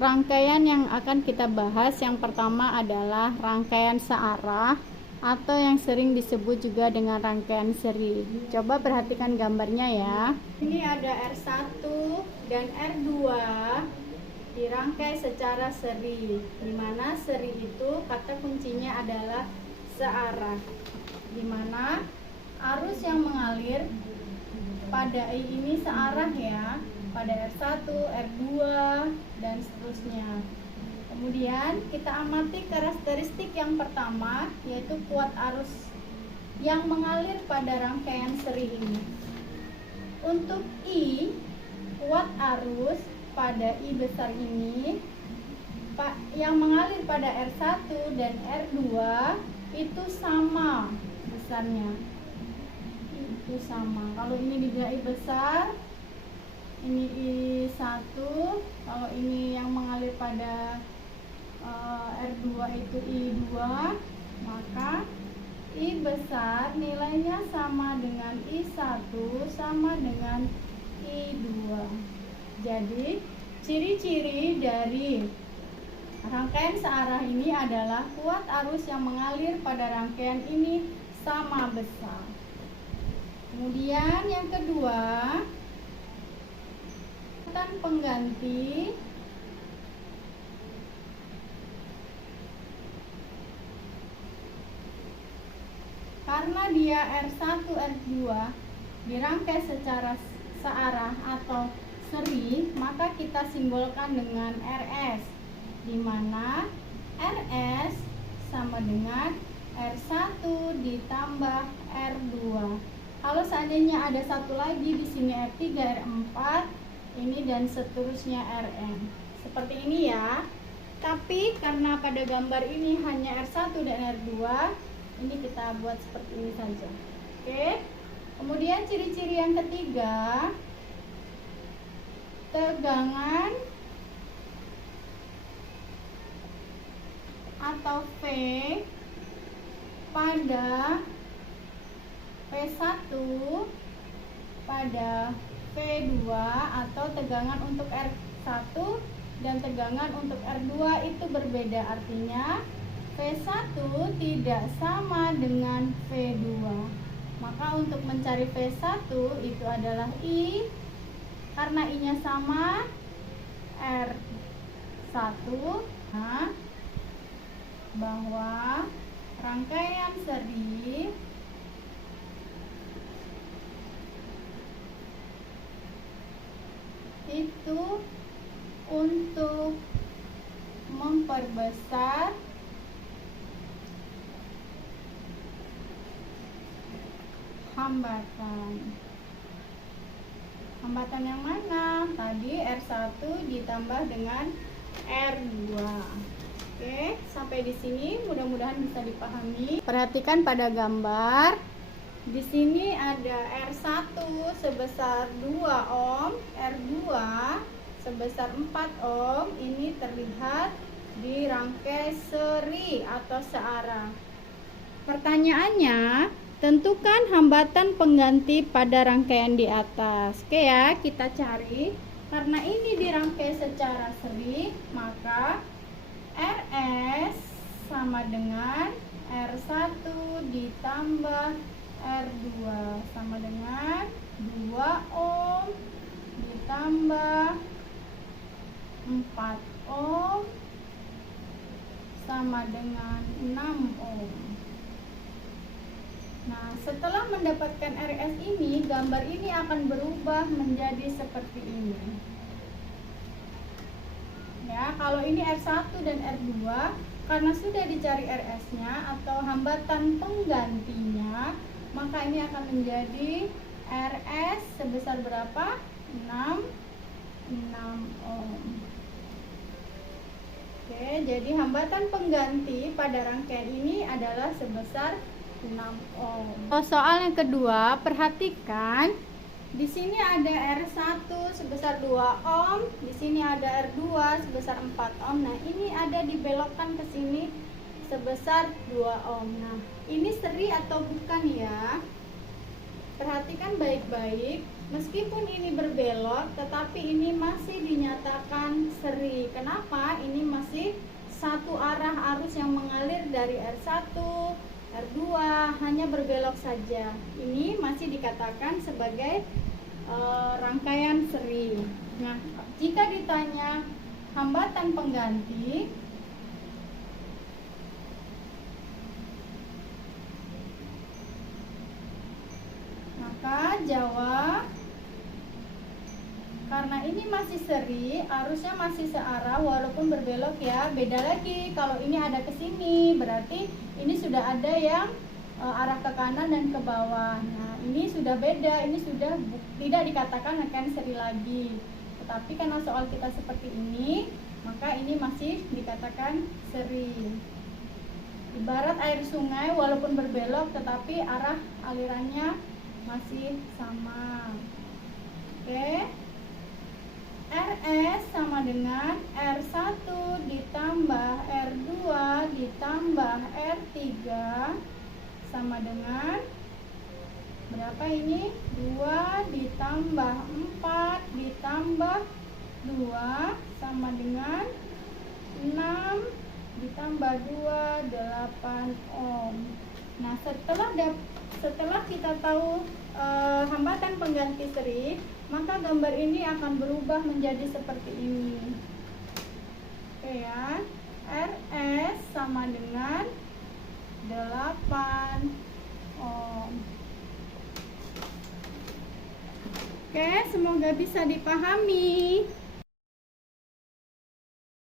rangkaian yang akan kita bahas yang pertama adalah rangkaian searah atau yang sering disebut juga dengan rangkaian seri. Coba perhatikan gambarnya ya. Ini ada R1 dan R2 dirangkai secara seri, di mana seri itu kata kuncinya adalah searah, di mana arus yang mengalir pada I ini searah ya, pada R1, R2 dan seterusnya. Kemudian kita amati karakteristik yang pertama, yaitu kuat arus yang mengalir pada rangkaian seri ini. Untuk I, kuat arus pada I besar ini yang mengalir pada R1 dan R2 itu sama besarnya. Itu sama. Kalau ini di I besar, ini I1, kalau ini yang mengalir pada R2 itu I2, maka I besar nilainya sama dengan I1 sama dengan I2. Jadi ciri-ciri dari rangkaian searah ini adalah kuat arus yang mengalir pada rangkaian ini sama besar. Kemudian yang kedua, pengganti karena dia R1, R2 dirangkai secara searah atau seri, maka kita simbolkan dengan RS, di mana RS sama dengan R1 ditambah R2. Kalau seandainya ada satu lagi di sini R3, R4, ini dan seterusnya Rn. Seperti ini ya. Tapi karena pada gambar ini hanya R1 dan R2, ini kita buat seperti ini saja. Oke. Kemudian ciri-ciri yang ketiga, tegangan atau V pada P1 pada P2, atau tegangan untuk R1 dan tegangan untuk R2 itu berbeda. Artinya V1 tidak sama dengan V2. Maka untuk mencari V1 itu adalah I, karena I-nya sama R1, nah, bahwa rangkaian seri itu untuk memperbesar hambatan. Hambatan yang mana? Tadi R1 ditambah dengan R2. Oke, sampai di sini mudah-mudahan bisa dipahami. Perhatikan pada gambar. Di sini ada R1 sebesar 2 ohm, R2 sebesar 4 ohm. Ini terlihat di rangkai seri atau searah. Pertanyaannya, tentukan hambatan pengganti pada rangkaian di atas. Oke ya, kita cari. Karena ini dirangkai secara seri, maka RS sama dengan R1 ditambah R2 sama dengan 2 ohm ditambah 4 ohm sama dengan 6 ohm. Nah, setelah mendapatkan RS ini, gambar ini akan berubah menjadi seperti ini. Ya, kalau ini R1 dan R2, karena sudah dicari RS-nya atau hambatan penggantinya, maka ini akan menjadi RS sebesar berapa? 6 ohm. Oke, jadi hambatan pengganti pada rangkaian ini adalah sebesar 6 ohm. Soal yang kedua, perhatikan di sini ada R1 sebesar 2 ohm, di sini ada R2 sebesar 4 ohm. Nah, ini ada dibelokkan ke sini sebesar 2 ohm. Nah, ini seri atau bukan ya? Perhatikan baik-baik. Meskipun ini berbelok, tetapi ini masih dinyatakan seri. Kenapa? Ini masih satu arah arus yang mengalir dari R1, R2, hanya berbelok saja. Ini masih dikatakan sebagai rangkaian seri. Nah, jika ditanya hambatan pengganti, maka jawab, karena ini masih seri, arusnya masih searah walaupun berbelok ya. Beda lagi kalau ini ada ke sini, berarti ini sudah ada yang arah ke kanan dan ke bawah. Nah, ini sudah beda, ini sudah tidak dikatakan rangkaian seri lagi. Tetapi karena soal kita seperti ini, maka ini masih dikatakan seri. Ibarat air sungai walaupun berbelok tetapi arah alirannya masih sama. Oke. RS sama dengan R1 ditambah R2 ditambah R3 sama dengan berapa ini? 2 ditambah 4 ditambah 2 sama dengan 6 ditambah 2, 8 ohm. Nah, setelah kita tahu hambatan pengganti seri, maka gambar ini akan berubah menjadi seperti ini. Oke ya, RS sama dengan 8 ohm. Oke, semoga bisa dipahami.